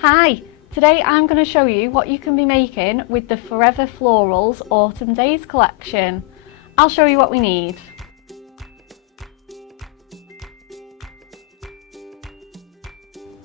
Hi! Today I'm going to show you what you can be making with the Forever Florals Autumn Days collection. I'll show you what we need.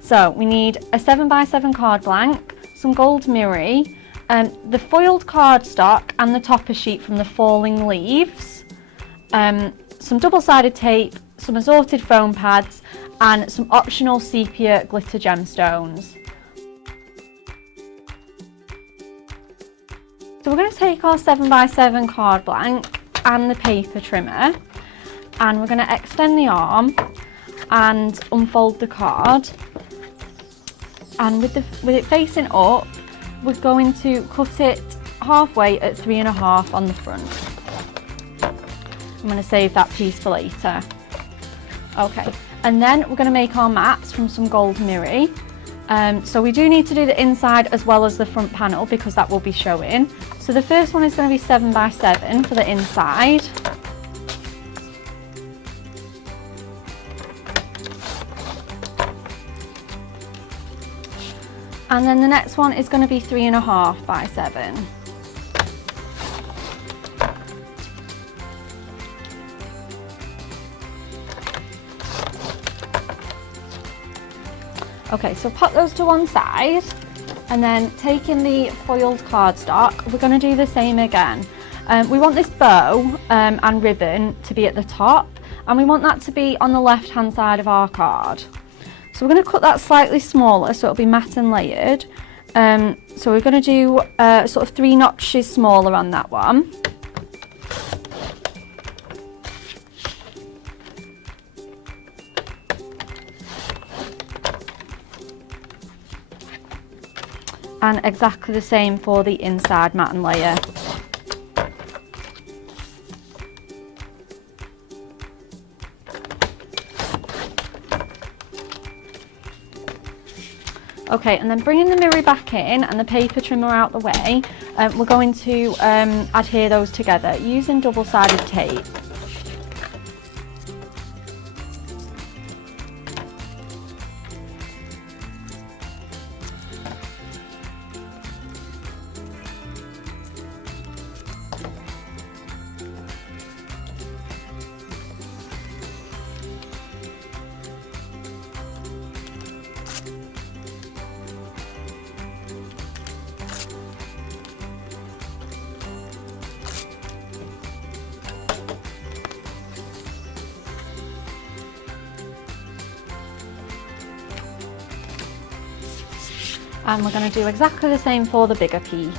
So we need a 7x7 card blank, some gold mirri, the foiled cardstock and the topper sheet from the Falling Leaves, some double-sided tape, some assorted foam pads and some optional sepia glitter gemstones. So we're going to take our 7x7 card blank and the paper trimmer and we're going to extend the arm and unfold the card, and with it facing up we're going to cut it halfway at 3.5 on the front. I'm going to save that piece for later. Okay, and then we're going to make our mats from some gold mirri. So we do need to do the inside as well as the front panel because that will be showing. So the first one is going to be 7x7 for the inside. And then the next one is going to be 3.5x7. Okay, so pop those to one side and then taking the foiled cardstock, we're going to do the same again. We want this bow and ribbon to be at the top and we want that to be on the left hand side of our card. So we're going to cut that slightly smaller so it'll be matte and layered. So we're going to do sort of 3 notches smaller on that one. And exactly the same for the inside matte and layer. Okay, and then bringing the mirror back in and the paper trimmer out the way, we're going to adhere those together using double-sided tape. And we're going to do exactly the same for the bigger piece.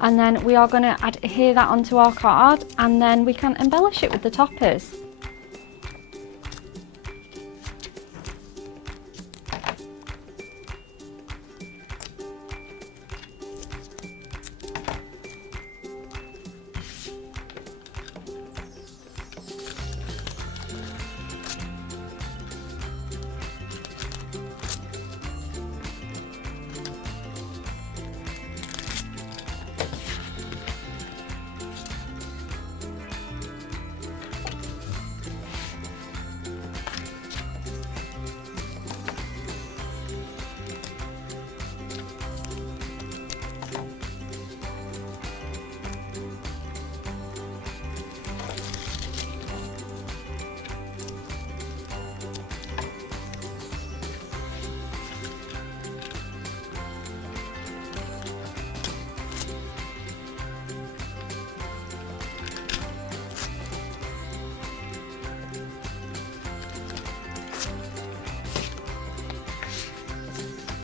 And then we are going to adhere that onto our card and then we can embellish it with the toppers.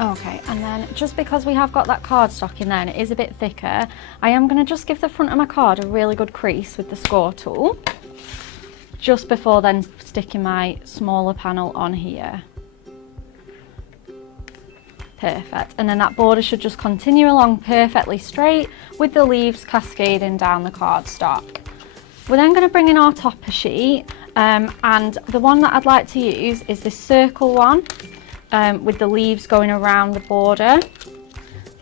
Okay, and then just because we have got that cardstock in there and it is a bit thicker, I am going to just give the front of my card a really good crease with the score tool, just before then sticking my smaller panel on here. Perfect, and then that border should just continue along perfectly straight with the leaves cascading down the cardstock. We're then going to bring in our topper sheet, and the one that I'd like to use is this circle one, with the leaves going around the border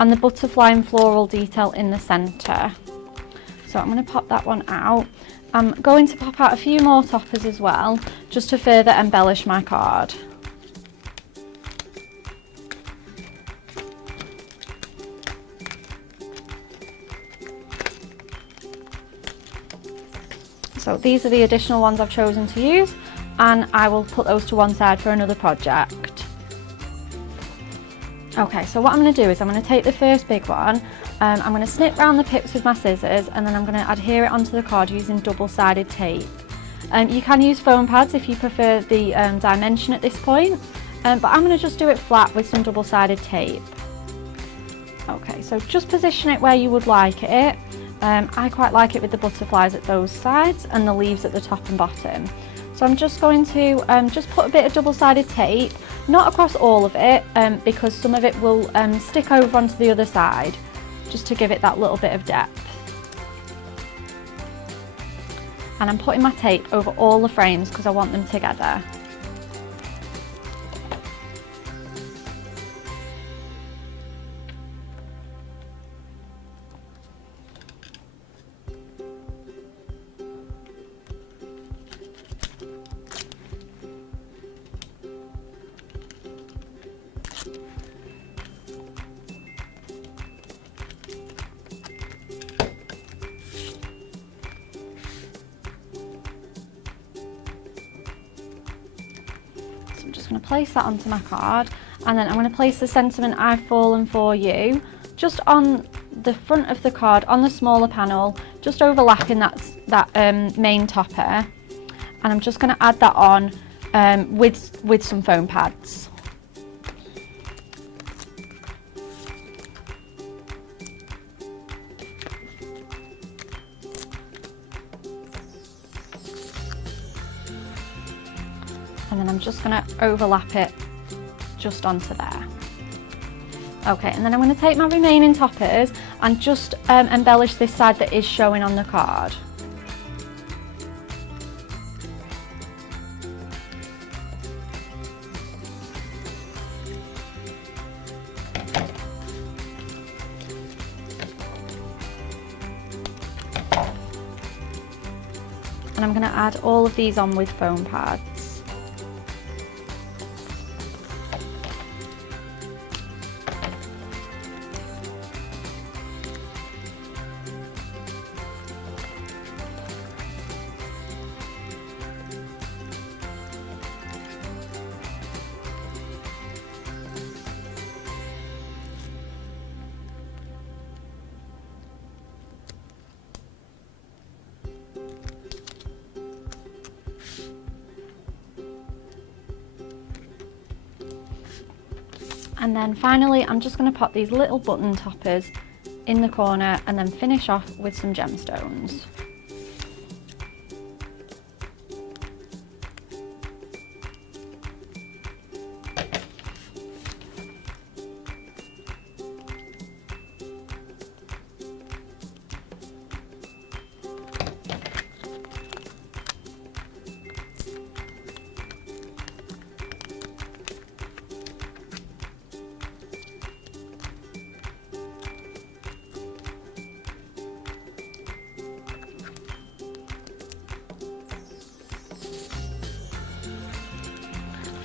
and the butterfly and floral detail in the centre. So I'm going to pop that one out. I'm going to pop out a few more toppers as well, just to further embellish my card. So these are the additional ones I've chosen to use, and I will put those to one side for another project. Okay, so what I'm going to do is I'm going to take the first big one, I'm going to snip round the pips with my scissors, and then I'm going to adhere it onto the card using double-sided tape. You can use foam pads if you prefer the dimension at this point, but I'm going to just do it flat with some double-sided tape. Okay, so just position it where you would like it. I quite like it with the butterflies at those sides and the leaves at the top and bottom. So I'm just going to just put a bit of double-sided tape, not across all of it, because some of it will stick over onto the other side, just to give it that little bit of depth. And I'm putting my tape over all the frames because I want them together. I'm just going to place that onto my card, and then I'm going to place the sentiment "I've fallen for you" just on the front of the card on the smaller panel, just overlapping that main topper, and I'm just going to add that on with some foam pads. And then I'm just going to overlap it just onto there. Okay, and then I'm going to take my remaining toppers and just embellish this side that is showing on the card. And I'm going to add all of these on with foam pads. And then finally, I'm just going to pop these little button toppers in the corner and then finish off with some gemstones.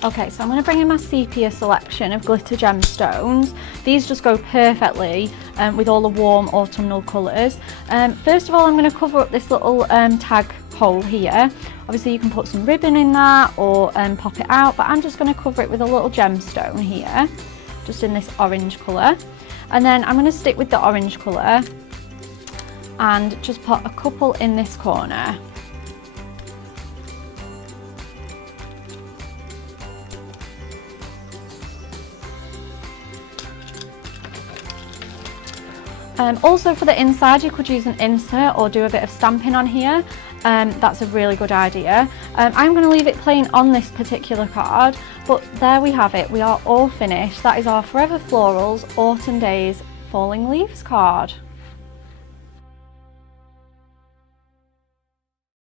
Okay, so I'm going to bring in my sepia selection of glitter gemstones. These just go perfectly with all the warm autumnal colours. First of all, I'm going to cover up this little tag hole here. Obviously you can put some ribbon in that or pop it out, but I'm just going to cover it with a little gemstone here, just in this orange colour. And then I'm going to stick with the orange colour and just put a couple in this corner. Also for the inside, you could use an insert or do a bit of stamping on here. That's a really good idea. I'm going to leave it plain on this particular card, but there we have it. We are all finished. That is our Forever Florals Autumn Days Falling Leaves card.